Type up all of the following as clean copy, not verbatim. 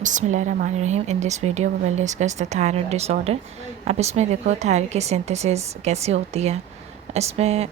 बिस्मिल्लाहिर्रहमानिर्रहीम। In this video we will discuss the thyroid disorder. अब इसमें देखो थायराइड की सिंथेसिस कैसी होती है। इसमें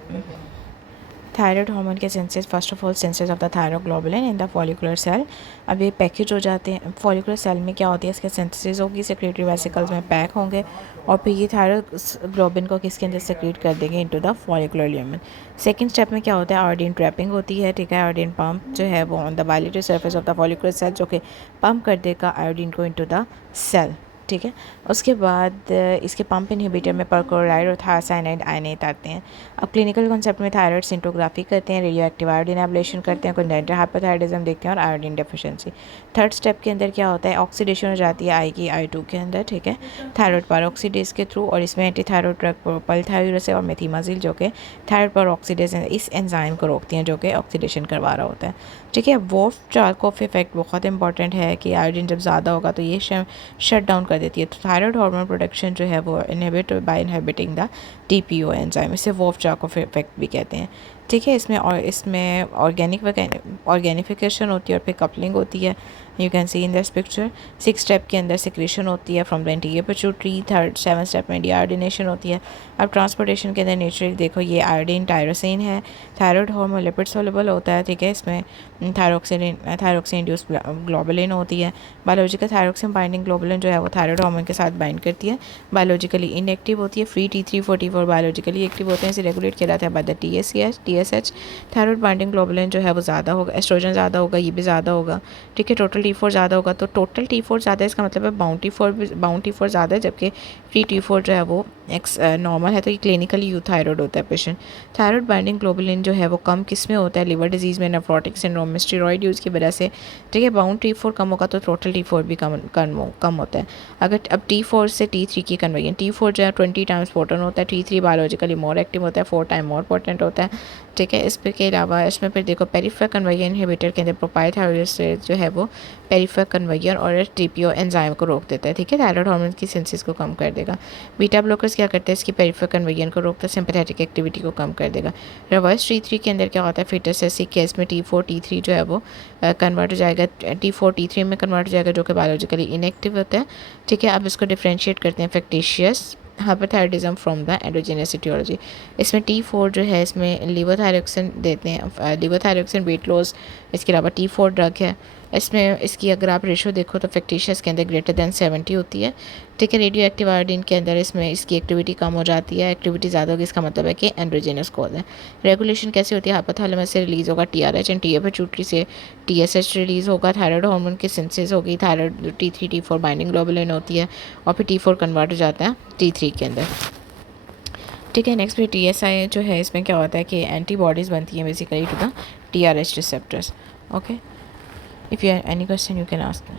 थायराइड हार्मोन के synthesis, first of all synthesis of the thyroglobulin in the follicular cell. अब ये पैकेज हो जाते हैं फॉलिकुलर सेल में, क्या होती है इसके सिंथेसिस होगी, सेक्रेटरी वेसिकल्स में पैक होंगे और फिर ये थायरोग्लोबिन को किसके अंदर सेक्रेट कर देंगे into the follicular lumen. Second step में क्या होता है, आयोडीन ट्रैपिंग होती है, ठीक है। आयोडीन पंप जो है वो on the bilateral surface of the follicular cell, जो कि पंप कर देगा आयोडीन को इनटू द सेल, ठीक है। उसके बाद इसके पंप इनहिबिटर में परक्लोराइड और थायरसाइनाइड आयनेट आते हैं। अब क्लिनिकल कॉन्सेप्ट में थायराइड सिंटोग्राफी करते हैं, रेडियो एक्टिव आयोडीन एब्लेशन करते हैं, कंजेनिटल हाइपोथायराइडिज्म देखते हैं और आयोडीन डेफिशिएंसी। थर्ड स्टेप के अंदर क्या होता है, ऑक्सीडेशन हो जाती है आई की I2 के अंदर, ठीक है, थायराइड पेरोक्सीडेज के थ्रू। और इसमें एंटी थायराइड ड्रग प्रोपलथायरस और मेथिमाजिल जो कि थायराइड पेरोक्सीडेज इस एंजाइम को रोकती हैं जो कि ऑक्सीडेशन करवा रहा होता है, ठीक है। वोल्फ-चारकोफ इफेक्ट बहुत इंपॉर्टेंट है कि आयोडीन जब ज़्यादा होगा तो ये शट डाउन कर देती है। तो थायराइड हार्मोन प्रोडक्शन जो है वो inhibit by inhibiting the TPO enzyme, इसे वोल्फ-चारकोफ इफेक्ट भी कहते हैं, ठीक है। इसमें ऑर्गेनिफिकेशन होती है और फिर कपलिंग होती है। You can see in this picture. 6 step के अंदर सिक्रेशन होती है from the anterior pituitary. 7 step में डीआयोडीनेशन होती है। अब ट्रांसपोर्टेशन के अंदर नेचुरली देखो ये आयोडीन टायरोसिन है। थायराइड हार्मोन लिपिड सोल्युबल होता है, ठीक है। इसमें थायरोक्सिन इंड्यूस ग्लोबुलिन होती है। बायोलॉजिकल थायरोक्सिन बाइंडिंग ग्लोबुलिन जो है वो थायराइड हार्मोन के साथ बाइंड करती है। बायोलॉजिकली इनएक्टिव होती है। फ्री T344 बायोलॉजिकली एक्टिव होते हैं, इसे रेगुलेट किया जाता है by the TSH। Thyroid binding globulin जो है वो ज़्यादा होगा, एस्ट्रोजन ज़्यादा होगा, ये भी ज़्यादा होगा, ठीक है। टोटल T4 ज़्यादा होगा, तो टोटल T4 ज़्यादा है इसका मतलब है बाउंड T4 ज़्यादा है, जबकि फ्री T4 जो है वो नॉर्मल है। तो ये क्लिनिकली यूथायराइड होता है पेशेंट। थायराइड बाइंडिंग ग्लोबुलिन जो है वो कम किस में होता है, लिवर डिजीज़ में, नेफ्रोटिक सिंड्रोम में, स्टेरॉइड यूज़ की वजह से, ठीक है। बाउंड T4 कम होगा तो टोटल T4 भी कम होता है। अगर अब T4 से T3 की कन्वर्जन, T4 जो है 20 टाइम्स पोटेंट होता है, T3 बायोलॉजिकली मोर एक्टिव होता है, 4 टाइम मोर पोटेंट होता है, ठीक है। इस पे के अलावा इसमें फिर देखो पेरिफेरल कन्वर्जन इनहिबिटर के अंदर प्रोपाइलथायरोसिड जो है वो पेरिफेरल कन्वर्जन और TPO एंजाइम को रोक देता है, ठीक है। थायराइड हार्मोन की सिंथेसिस को कम कर देगा। बीटा ब्लॉकर्स क्या करते हैं, इसकी पेरिफेरल कन्वर्जन को रोकता है, सिंपैथेटिक एक्टिविटी को कम कर देगा। रिवर्स T3 के अंदर क्या होता है, फिटस केस में T4 T3 जो है वो कन्वर्ट हो जाएगा, T4 T3 में कन्वर्ट हो जाएगा, जो कि बायोलॉजिकली इनएक्टिव होता है, ठीक है। अब इसको डिफ्रेंशिएट करते हैं factitious hypothyroidism from the endogenous etiology। इसमें T4 जो है इसमें लीवोथायरोक्सिन देते हैं, लीवोथायरोक्सिन वेट लॉस, इसके अलावा T4 ड्रग है। इसमें इसकी अगर आप रेशो देखो तो फैक्टिशियस के अंदर ग्रेटर दैन 70 होती है, ठीक है। रेडियो एक्टिव आयोडीन के अंदर इसमें इसकी एक्टिविटी कम हो जाती है, एक्टिविटी ज़्यादा होगी, इसका मतलब है कि एंड्रोजेनस कॉज है। रेगुलेशन कैसे होती है, हाइपोथैलेमस से रिलीज़ होगा TRH एंड टीएफ पिट्यूटरी से TSH रिलीज़ होगा। थायराइड हार्मोन की सिंथेसिस होगी, thyroid T3 T4 binding globulin होती है और फिर T4 कन्वर्ट हो जाता है T3 के अंदर, ठीक है। नेक्स्ट फिर TSI जो है, इसमें क्या होता है कि एंटीबॉडीज़ बनती हैं basically to the TRH receptors, okay. If you have any question you can ask me.